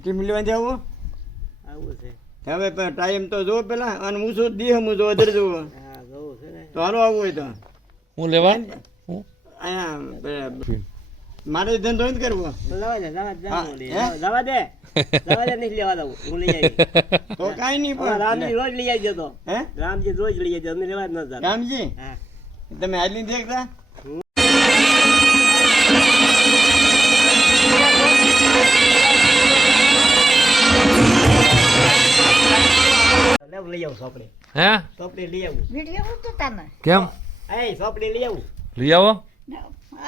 Team લેવા જવું આવું છે. હવે ટાઈમ તો જો પેલા અને હું શું દી હું જો અધર જોવું હા જોવું છે ને. તો હાલો આવવું હોય તો હું લેવા અહીંયા મારે ધંધો નથી કરવો જવા દે જવા દે હા, જવા દે જવા દે નહીં લેવા દઉં હું લઈ આવી તો કાંઈ નહીં પણ રામજી રોજ લઈ આવી જતો હે રામજી રોજ લઈ આવી અમને લેવા જ ન જતા રામજી હા તમે હાલી દેખતા લઈ આવું સોપડી હે સોપડી લઈ આવું વિડીયો ઉતરતા ને કેમ એ સોપડી લઈ આવું લઈ આવો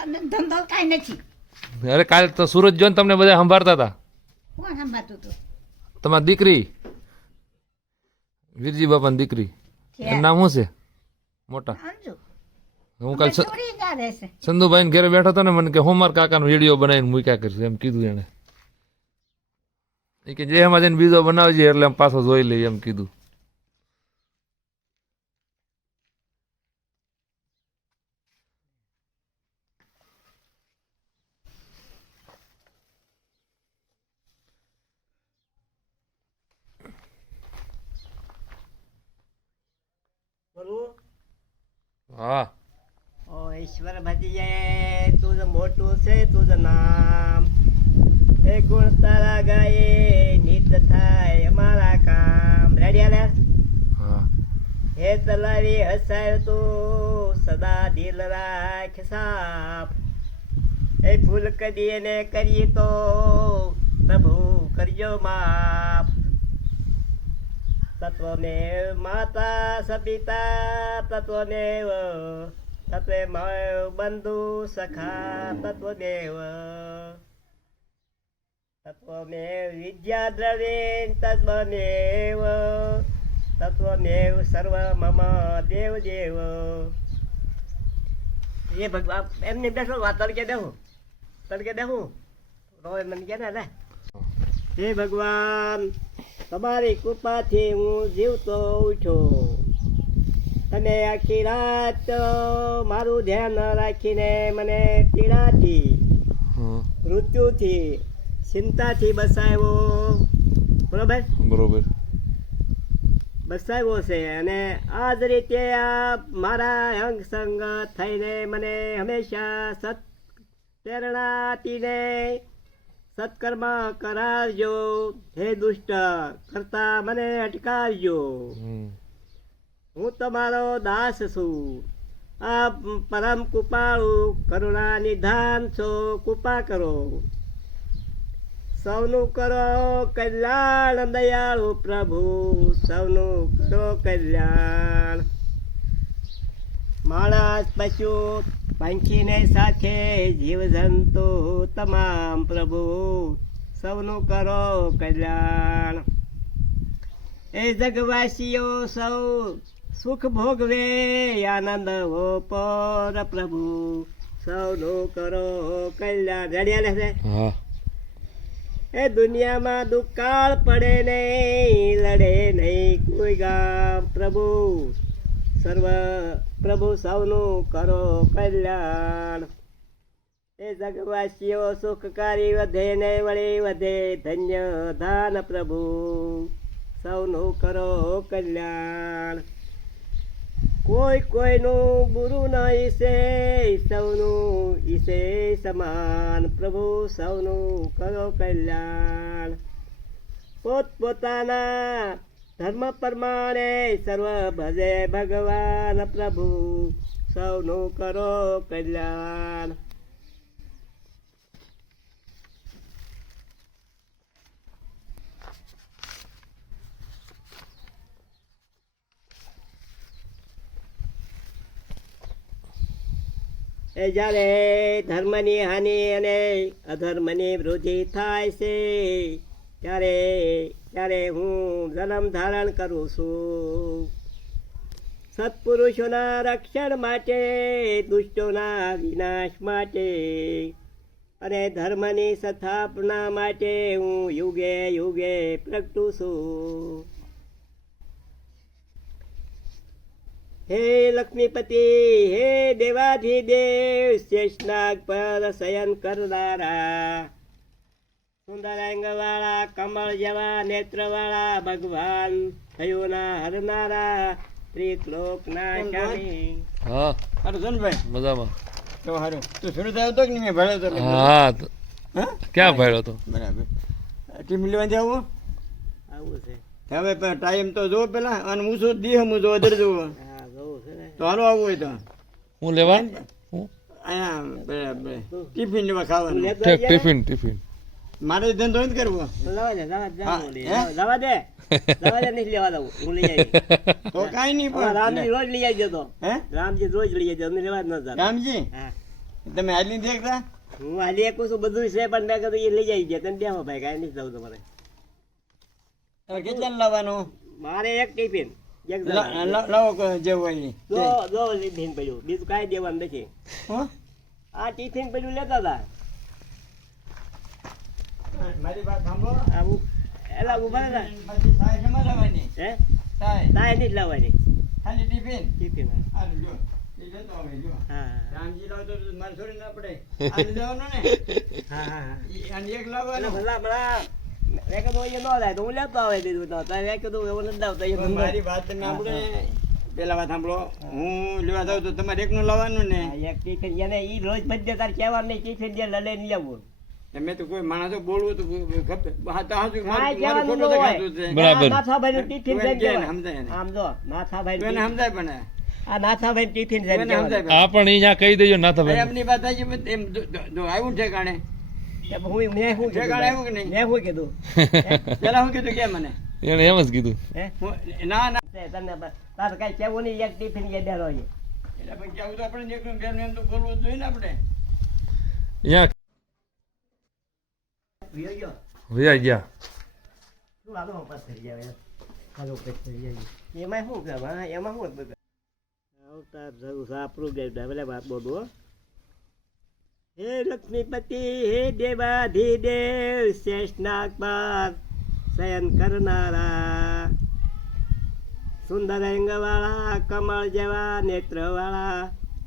અને ધંધો કાંઈ નથી. અરે કાલે તો સુરત જોઈને તમને બધા સંભાળતા હતા કોણ સંભાળતું હતું? તમારી દીકરી વીરજી બાપાની દીકરી એનું નામ શું છે મોટા સમજો. હું કાલ છોડી ના રહેશે. સંધુભાઈ ઘરે બેઠો હતો ને મને કે હોમર કાકાનો વિડીયો બનાવીને મૂક્યા કરશે એમ કીધું એને એ કે જે એમાં જઈને બીજો બનાવજે એટલે એમ પાછો જોઈ લઈએ એમ કીધું બોલવું હા ઓ ઈશ્વર ભજીએ તુझं મોટું છે તુझं નામ એ ગુણ તારા ગાયે નિત થાય અમારા કામ રેડી હાલે હા હે તલાવી હસાય તું સદા દિલ રાખ સાફ એ ભૂલ કદી એને કરીએ તો પ્રભુ કરજો માફ તત્વમેવ માતા સપિતા તત્વમેવ તત્વમેવ બંધુ સખા તત્વમેવ તત્વમેવ વિદ્યા દ્રવીણ તત્વમેવ તત્વમેવ સર્વ મમ દેવ દેવ એ ભગવાન એમની બેઠો વાત તડકે દેવું રોય મને કે ને હે ભગવાન તમારી કૃપાથી હું જીવતો ઉઠ્યો તમે આખી રાત મારું ધ્યાન રાખીને મને પીડાથી મૃત્યુથી ચિંતાથી બસાવ્યો બરોબર બરોબર બસાવ્યો છે અને આ જ રીતે આ મારા અંગ સંગ થઈને મને હંમેશા સત પ્રેરણા આપીને સત્કર્મ કરાવજો હે દુષ્ટ કરતા મને અટકાવજો હું તમારો દાસ છું આ પરમ કૃપાળુ કરુણા નિધાન છો કૃપા કરો સૌનું કરો કલ્યાણ દયાળુ પ્રભુ સૌનું કરો કલ્યાણ માણસ પશુ પંખીને સાથે જીવજંતુ તમામ પ્રભુ સૌનું કરો કલ્યાણ એ જગવાસીઓ સૌ સુખ ભોગવે આનંદ હો પર પ્રભુ સૌનું કરો કલ્યાણ રેડી હાલે છે હા એ દુનિયામાં દુકાળ પડે નહીં લડે નહીં કોઈ ગામ પ્રભુ સર્વ પ્રભુ સૌનું કરો કલ્યાણ એ જગવાસીઓ સુખકારી વધે ને વળી વધે ધન્ય દાન પ્રભુ સૌનું કરો કલ્યાણ કોઈ કોઈનું બુરું ન ઈસે સૌનું ઈસે સમાન પ્રભુ સૌનું કરો કલ્યાણ પોતપોતાના ધર્મ પ્રમાણે સર્વ ભજે ભગવાન પ્રભુ સૌનું કરો કલ્યાણ એ જ્યારે ધર્મની હાનિ અને અધર્મની વૃદ્ધિ થાય છે ત્યારે હું જન્મ ધારણ કરું છું સત્પુરુષોના રક્ષણ માટે દુષ્ટોના વિનાશ માટે અને ધર્મની સ્થાપના માટે હું યુગે યુગે પ્રગટું છું હે લક્ષ્મીપતિ હે દેવાધિદેવ શેષનાગ પર શયન કરનારા સુંદર અંગવાળા કમળ જેવા નેત્રવાળા ભગવાન થયોના હરનારા ત્રિલોકના સ્વામી. હા હારું છે ને ભાઈ મજામાં. તો હારું તું સુરત આવ્યો તો કે નહીં મેં ભણ્યો તો હા હા ક્યાં ભાડ્યો તો? બરાબર ટીમ લેવા જાવું આવું છે. હવે ટાઈમ તો જો પેલા અને હું શું દી હું જો અધર જોવું હા જોવું છે ને. તો હાલો આવવું હોય તો હું લેવા હું અહીંયા બરાબર ટિફિન લેવા તું ખાવાનું લેતો ઠીક, આવજે ને. ટિફિન મારે ધંધો નથી કરવો જવા દે જવા દે હા, હું લઈ હે? આવું. જવા દે જવા દે નહીં લેવા દઉં હું લઈ આવી. તો કાંઈ નહીં અમારા રામજી પણ રોજ લઈ આવી જતો. હે રામજી રોજ લઈ આવી જતો. અમને લેવા જ ન જતા. રામજી હા તમે હાલી દેખતા હું હાલી એકું છું બધું છે પણ મેં કીધું એ લઈ આવી ગયા તને બેહો ભાઈ કાંઈ નહીં જવું તમારે. હવે કેટલા લાવવાનું મારે એક ટિફિન એક જણા. લાવો જેવું હોય એ. જો ટિફિન પડ્યું બીજું કાંઈ દેવાનું નથી. હો? આ ટિફિન પડ્યું લેતા હતા. મારી વાત સાંભળો આવું એલા ઉભા હતા. પછી સાહેબ શેમાં લાવવાની હે સાહેબ તાય નહીં જ લાવવાની ખાલી ટિફિન ટિફિન. હારું જો એ લેતો આવે જો હા રામજી લાવો તો મારે છોડી ના પડે આજે જવાનું ને હા હા અને એક અને લાવવાનું ભલા ભલા મેં કીધું અહીંયા ન થાય તો હું લેતો આવે દીધું તો તારે મેં કીધું એવું નથી લાવતો એ પણ મારી વાત તમે આપણે પેલા વાત સાંભળો હું લેવા જાઉં તો તમારે એકનું લાવવાનું ને એક ટિફિન એને ઈ રોજ બધે તાર કહેવાનું નહીં ટિફિન જે લડે નહીં આવવું. મેં તો કોઈ માણસો બોલવું તો ખબર હા તો હાચું કાંઈ મારું કહેવાનું ખોટું ન હોય. દેખાતું છે બરાબર. આ નાથાભાઈનું ટિફિન તું છે એને કહે ને કહેવાય. સમજાય ને. આમ જો નાથાભાઈ તું એને સમજાય પણ આ નાથાભાઈ ટિફિન છે તું એને કહેવાય. સમજાય પણ. આ પણ અહીંયા કહી દેજો ના ભાઈ તમે. એમની વાત થાય છે એમ જો આવ્યું ને ઠેકાણે મેં શું ઠેકાણે આવ્યું કે નહીં? મેં શું કીધું પેલા હું કીધું કે મને એને એમ જ કીધું. હે ના ના તને તારે કઈ કેવું નહીં એક ટિફિન એ બેરો છે. એટલે પછી કેવું તો આપણે એકનું બેનું એમ તો બોલવું જ જોઈએ ને આપણે અહીંયા વિયો ગયો. વયા ગયા. શું હાલો પાસ થઈ જાય એમ. હાલો પાસ થઈ જાય. એમાં શું કરવા એમાં શું હતું? અવતાર જરૂર સાપરું ગયું ભલે વાત બોલું હો. હે લક્ષ્મીપતિ હે દેવાધિદેવ શેષનાગ પર શયન કરનારા સુંદર અંગવાળા કમળ જેવા નેત્રવાળા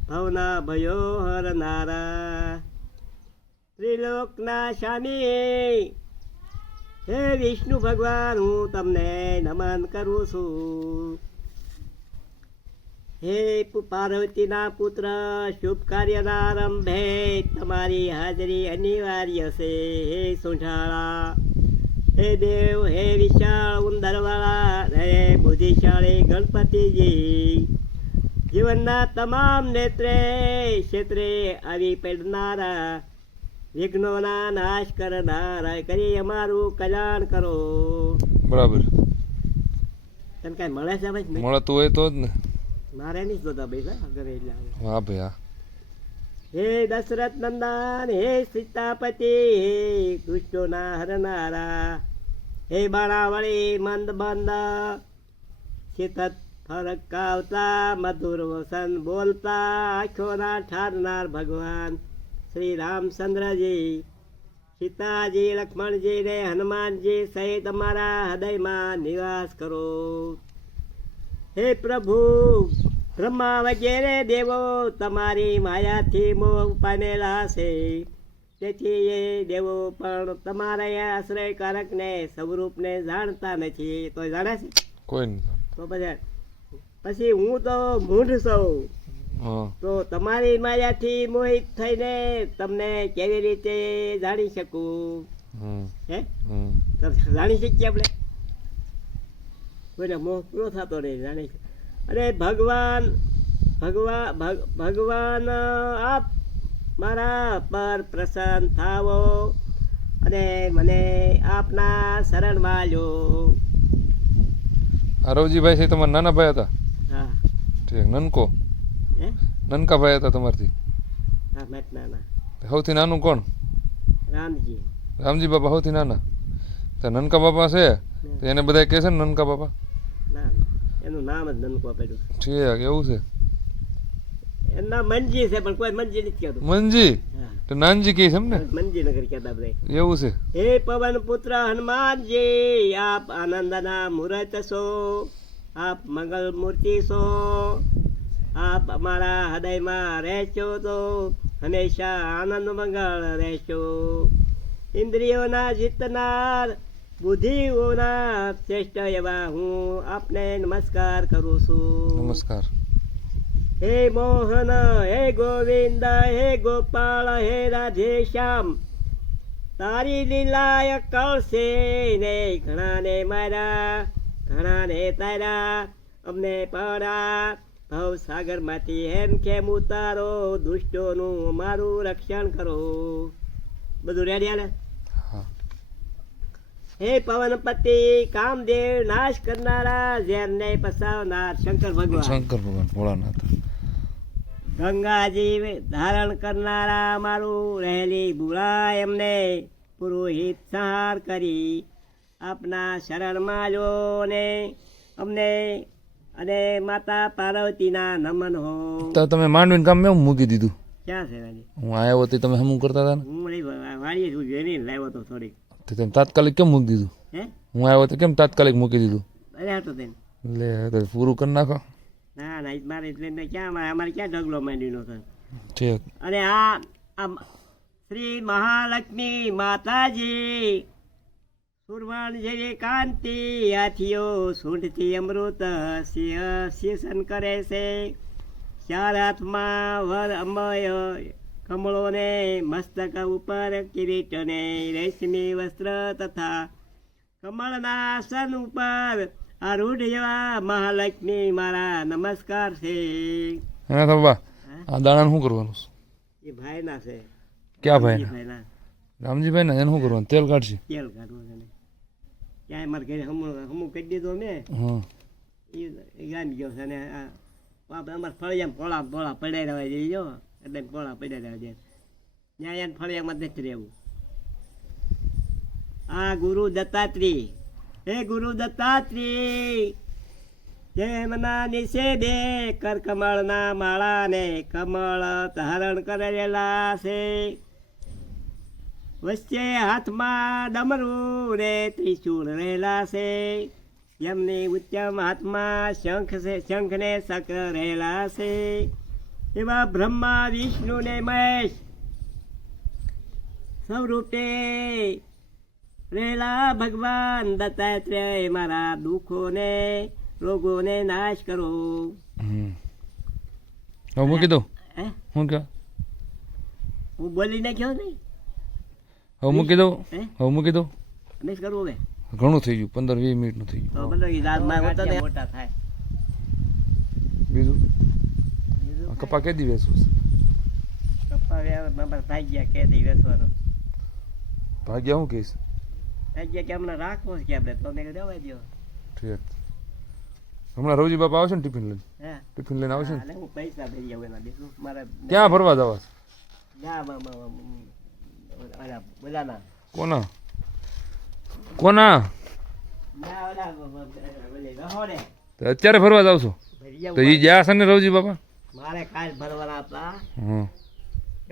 ભવના ભયો હરનારા ત્રિલોકના સ્વામી હે વિષ્ણુ ભગવાન હું તમને નમન કરું છું. હે પાર્વતીના પુત્ર શુભ કાર્યના આરંભે તમારી હાજરી અનિવાર્ય છે. હે સુંઢાળા હે દેવ હે વિશાળ ઉંદરવાળા હે બુદ્ધિશાળી ગણપતિજી જીવનના તમામ નેત્રે ક્ષેત્રે આવી પડનારા વિઘ્નોના નાશ કરનારા કરી અમારું કલ્યાણ કરો. બરાબર. તને કાંઈ મળે છે ભાઈ? મળતું હોય તો જ ને. મારે નહીં જોતા ભાઈ ઘરે એટલે આવે. હા ભાઈ હા. હે દશરથ નંદન હે સીતાપતિ હે દુષ્ટોના હરનારા હે બાણાવળી મંદ બંદ શીતત ફરકાવતા મધુર વસન બોલતા આંખોના ઠારનાર ભગવાન શ્રી રામચંદ્રજી સીતાજી લક્ષ્મણજી ને હનુમાનજી સહિત અમારા હૃદયમાં નિવાસ કરો. હે પ્રભુ બ્રહ્મા વગેરે દેવો તમારી માયાથી મોહ પામેલા છે. તેથી એ દેવો પણ તમારા આશ્રયકારકને સ્વરૂપને જાણતા નથી. તો જાણે છે કોઈ નહીં. તો પછી હું તો મૂઢ છું. હા તો તમારી માયાથી મોહિત થઈને તમને કેવી રીતે જાણી શકું? હમ હે હમ તો જાણી શકીએ આપણે? કોઈને મોહ પૂરો થતો નહીં જાણી. અરે ભગવાન ભગવાન આપ મારા પર પ્રસન્ન થાવો અને મને આપના શરણમાં લો. આરવજીભાઈ છે તમારા નાના ભાઈ હતા? હા ઠીક. નનકો હે નનકા ભાઈ હતા તમારથી? હા મેં નાના સૌથી નાનું કોણ? રામજી. રામજી બાપા સૌથી નાના? તો નનકા બાપા છે તો એને બધા કહે છે ને નનકા બાપા? ના એનું નામ જ નનકો આપેલું. ઠીક એવું છે. એનું નામ મંજી છે પણ કોઈ મંજી નથી કહેતું. મંજી હા તો નાનજી કહે છે એમ ને? મંજી નગર કહેતા બધા. એવું છે. હે પવન પુત્ર હનુમાનજી આપ આનંદના મૂર્ત છો. આપ મંગલ મૂર્તિ છો. આપ અમારા હૃદયમાં રહેશો તો હંમેશા આનંદ મંગળ રહેશો. ઇન્દ્રિયોના જીતનાર, બુદ્ધિઓના શ્રેષ્ઠ એવા હું આપને નમસ્કાર કરું છું. નમસ્કાર. હે મોહન, હે ગોવિંદ, હે ગોપાળ, હે રાધે શ્યામ, તારી લીલા કળશે ને ઘણાને માર્યા, ઘણાને તાર્યા, અમને પડા ભવ સાગરમાંથી હેમ ખેમ ઉતારો, દુષ્ટોનું મારું રક્ષણ કરો. બધું રેડી હાલે? હા. હે પવનપતિ, કામદેવ, નાશ કરનારા, ઝેરને પસાવનાર શંકર ભગવાન. શંકર ભગવાન ભોળાનાથ. ગંગાજી ધારણ કરનારા, મારું રહેલી ભૂલા એમને પુરોહિત સંહાર કરી, આપના શરણમાં લો ને અમને અને માતા પાર્વતીના નમન હો. તો તમે માંડવીને કામ મેં મૂકી દીધું? ક્યાં છે વાલી? હું આવ્યો તો તમે હમું કરતા હતા ને? હું વાળીએ છું, જોઈને લાવ્યો તો થોડીક. તો તમે તાત્કાલિક કેમ મૂકી દીધું? હે હું આવ્યો તો કેમ તાત્કાલિક મૂકી દીધું? અરે હતો તેને. લે તો પૂરું કરી નાખો. ના ના, મારે એટલે ક્યાં અમારે ક્યાં ઢગલો માંડીનો છે. ઠીક. અને આ શ્રી મહાલક્ષ્મી માતાજી સુરવણ જેવી કાંતિ, હાથીઓ સૂંઢથી અમૃત શીશન કરે છે, ચાર હાથમાં વર અમય કમળોને, મસ્તક ઉપર કિરીટ ને રેશમી વસ્ત્ર તથા કમળના આસન ઉપર આરૂઢ એવા મહાલક્ષ્મી મારા નમસ્કાર છે. હા તો બા, આ દાણાનું શું કરવાનું છે? એ ભાઈના છે. ક્યાં ભાઈ? ભાઈના રામજીભાઈ ને એનું શું કરવાનું? તેલ કાઢશે? તેલ કાઢવું છે ને. ક્યાંય મારે ઘરે હમું કરી દીધો મેં, હા. એ ગામી ગયો છે ને અમારે ફળિયામાં પોળા પડ્યા રહેવા જઈએ જો, એટલે પોળા પડ્યા રહેવા જાય ત્યાં એને ફળિયામાં નથી રહેવું. આ ગુરુ દત્તાત્રી, હે ગુરુ દત્તાત્રી, જેમના નિષેધે કર કમળના માળાને કમળ ધારણ કરેલા છે, વચ્ચે હાથમાં ડમરું ને ત્રિશૂળ રહેલા છે, એમની ઉત્તમ હાથમાં શંખ છે, શંખ ને ચક્ર રહેલા છે, એવા બ્રહ્મા વિષ્ણુ ને મહેશ સ્વરૂપે રહેલા ભગવાન દત્તાત્રેય મારા દુઃખોને રોગોને નાશ કરો. હવે મૂકી દો. હે શું કહો? હું બોલી નાખ્યો નહીં? હવે મૂકી દો. હે હવે મૂકી દો. મિસ કરવું હવે ઘણું થઈ ગયું, 15-20 મિનિટનું થઈ ગયું. તો બધો ઈ રાતમાં હોતો ને મોટા થાય. બીજું આ કપા કે દિવસ કપ્પા બાબા ભાગ્યા કે દી વેસવાનો ભાગ્યા શું કહીશ? ભાગ્યા કે હમણાં રાખવો છે કે આપણે તો મેં દેવા દો. ઠીક. હમણાં રવજી બાપા આવશે ને ટિફિન લઈને? હે ટિફિન લઈને આવશે ને? હાલે હું પૈસા ભરી આવું એના દેશું મારે. ક્યાં ફરવા જવા છે? ના બોલાના કોના કોના? ના ઓલા બોલે રહોડે તો અત્યારે ફરવા જાવ છો? ભરી તો આવું એ ગયા છે ને રવજી બાપા? મારે કાલ ભરવાના હતા. હા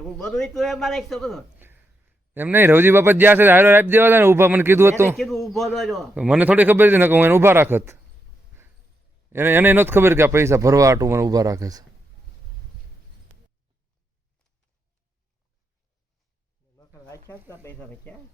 હું બધું તું એ મારે 100 બધો એમ નહીં, રવજી બાપા જ્યાં છે હારો આપી દેવા હતા ને ઊભા. મને કીધું હતું, કીધું ઊભો રહેજો. મને થોડી ખબર હતી ને કે હું એને ઊભા રાખત. એને નથી ખબર કે આ પૈસા ભરવા હાટું મને ઊભા રાખે છે. પૈસા ક્યાં